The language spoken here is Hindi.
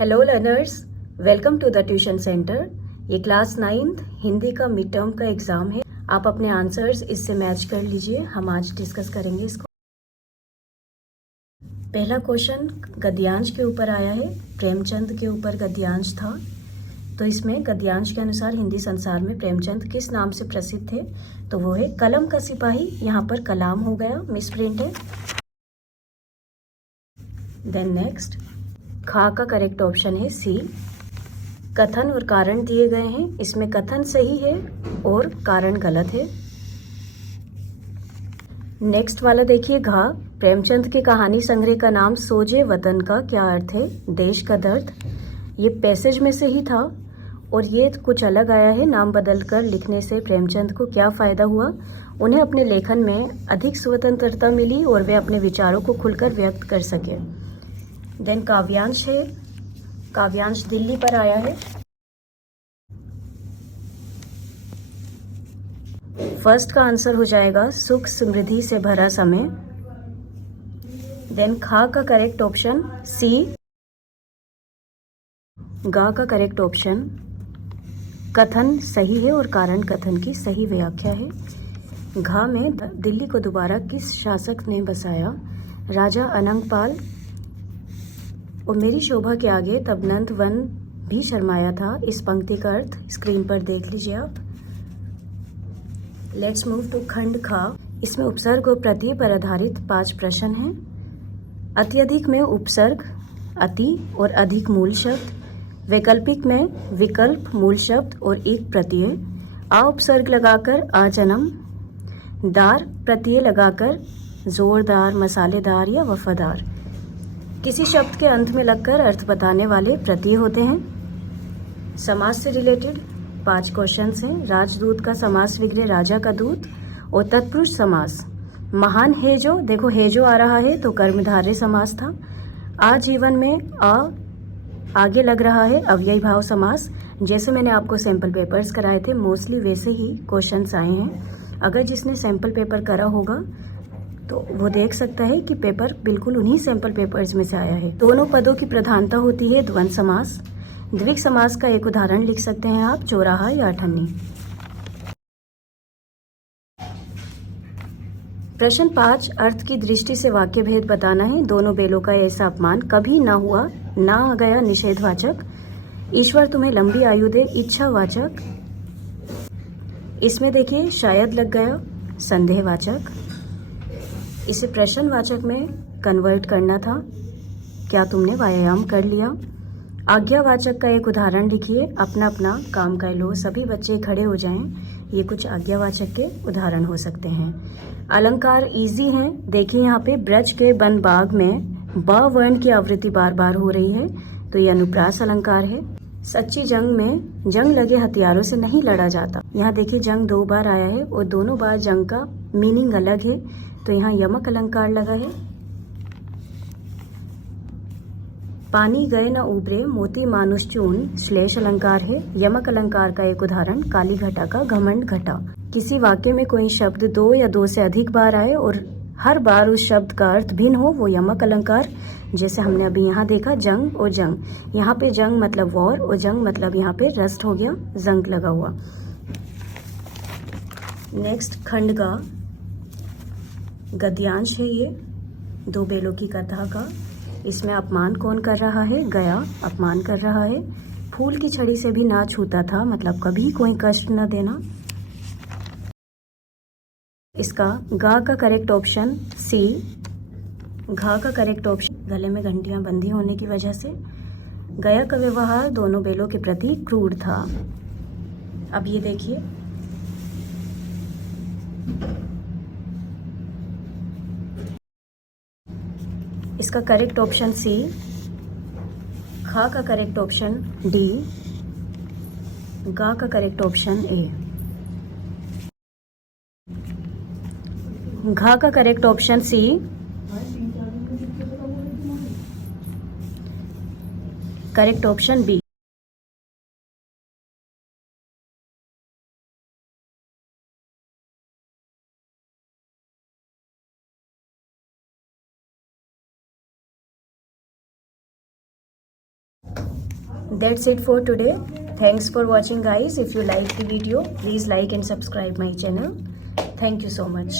Hello learners, welcome to the tuition centre. ये क्लास 9th हिंदी का मिड टर्म का एग्जाम है। आप अपने आंसर्स इससे मैच कर लीजिए। हम आज डिस्कस करेंगे इसको। पहला क्वेश्चन गद्यांश के ऊपर आया है। प्रेमचंद के ऊपर गद्यांश था, तो इसमें गद्यांश के अनुसार हिंदी संसार में प्रेमचंद किस नाम से प्रसिद्ध थे? तो वो है कलम का सिपाही। यहाँ पर कलाम हो गया, मिसप्रिंट है। देन नेक्स्ट, खा का करेक्ट ऑप्शन है सी। कथन और कारण दिए गए हैं, इसमें कथन सही है और कारण गलत है। नेक्स्ट वाला देखिए, घा। प्रेमचंद के कहानी संग्रह का नाम सोजे वतन का क्या अर्थ है? देश का दर्द। ये पैसेज में से ही था और ये कुछ अलग आया है। नाम बदलकर लिखने से प्रेमचंद को क्या फ़ायदा हुआ? उन्हें अपने लेखन में अधिक स्वतंत्रता मिली और वे अपने विचारों को खुलकर व्यक्त कर सके। देन काव्यांश है। काव्यांश दिल्ली पर आया है। फर्स्ट का आंसर हो जाएगा सुख समृद्धि से भरा समय। देन खा का करेक्ट ऑप्शन सी। गा का करेक्ट ऑप्शन कथन सही है और कारण कथन की सही व्याख्या है। घा में दिल्ली को दोबारा किस शासक ने बसाया? राजा अनंगपाल। और मेरी शोभा के आगे तब नंद वन भी शर्माया था। इस पंक्ति का अर्थ स्क्रीन पर देख लीजिए आप। लेट्स मूव टू खंड खा। इसमें उपसर्ग और प्रत्यय पर आधारित 5 प्रश्न हैं। अत्यधिक में उपसर्ग अति और अधिक मूल शब्द। वैकल्पिक में विकल्प मूल शब्द और एक प्रत्यय। आ उपसर्ग लगाकर आजन्म। दार प्रत्यय लगाकर जोरदार, मसालेदार या वफादार। किसी शब्द के अंत में लगकर अर्थ बताने वाले प्रत्यय होते हैं। समास से रिलेटेड 5 क्वेश्चंस हैं। राजदूत का समास विग्रह राजा का दूत और तत्पुरुष समास। महान है जो, देखो है जो आ रहा है तो कर्मधारय समास था। आजीवन में आ आगे लग रहा है अव्ययी भाव समास। जैसे मैंने आपको सैंपल पेपर्स कराए थे, मोस्टली वैसे ही क्वेश्चंस आए हैं। अगर जिसने सैंपल पेपर करा होगा तो वो देख सकता है कि पेपर बिल्कुल उन्हीं सैंपल पेपर्स में से आया है। दोनों पदों की प्रधानता होती है द्वंद्व समास। द्विग समास का एक उदाहरण लिख सकते हैं आप, चौराहा या अठन्नी। प्रश्न 5, अर्थ की दृष्टि से वाक्य भेद बताना है। दोनों बेलों का ऐसा अपमान कभी ना हुआ, ना आ गया निषेधवाचक। ईश्वर तुम्हें लंबी आयु दे, इच्छावाचक। इसमें देखिए शायद लग गया, संदेहवाचक। इसे प्रश्नवाचक में कन्वर्ट करना था। क्या तुमने व्यायाम कर लिया? आज्ञावाचक का एक उदाहरण लिखिए। अपना अपना काम कर लो, सभी बच्चे खड़े हो जाएं। ये कुछ आज्ञावाचक के उदाहरण हो सकते हैं। अलंकार इजी हैं। देखिए यहाँ पे ब्रज के वन बाग में ब वर्ण की आवृत्ति बार बार हो रही है, तो ये अनुप्रास अलंकार है। सच्ची जंग में जंग लगे हथियारों से नहीं लड़ा जाता। यहाँ देखिए जंग 2 बार आया है और दोनों बार जंग का मीनिंग अलग है, तो यहाँ यमक अलंकार लगा है। पानी गए न उबरे मोती मानुष चून श्लेष अलंकार है। यमक अलंकार का एक उदाहरण काली घटा का घमंड घटा। किसी वाक्य में कोई शब्द 2 या 2 से अधिक बार आए और हर बार उस शब्द का अर्थ भिन्न हो, वो यमक अलंकार। जैसे हमने अभी यहाँ देखा जंग और जंग। यहाँ पे जंग मतलब वॉर और जंग मतलब यहाँ पे रस्ट हो गया, जंग लगा हुआ। नेक्स्ट खंड का गद्यांश है ये, 2 बेलों की कथा का। इसमें अपमान कौन कर रहा है? गया अपमान कर रहा है। फूल की छड़ी से भी ना छूता था, मतलब कभी कोई कष्ट न देना। इसका गा का करेक्ट ऑप्शन सी। घा का करेक्ट ऑप्शन गले में घंटियां बंधी होने की वजह से। गया का व्यवहार दोनों बेलों के प्रति क्रूर था। अब ये देखिए, इसका करेक्ट ऑप्शन सी। खा का करेक्ट ऑप्शन डी। गा का करेक्ट ऑप्शन ए। घा का correct option C. Correct option B. That's it for today. Thanks for watching guys. If you like the video, please like and subscribe my channel. Thank you so much.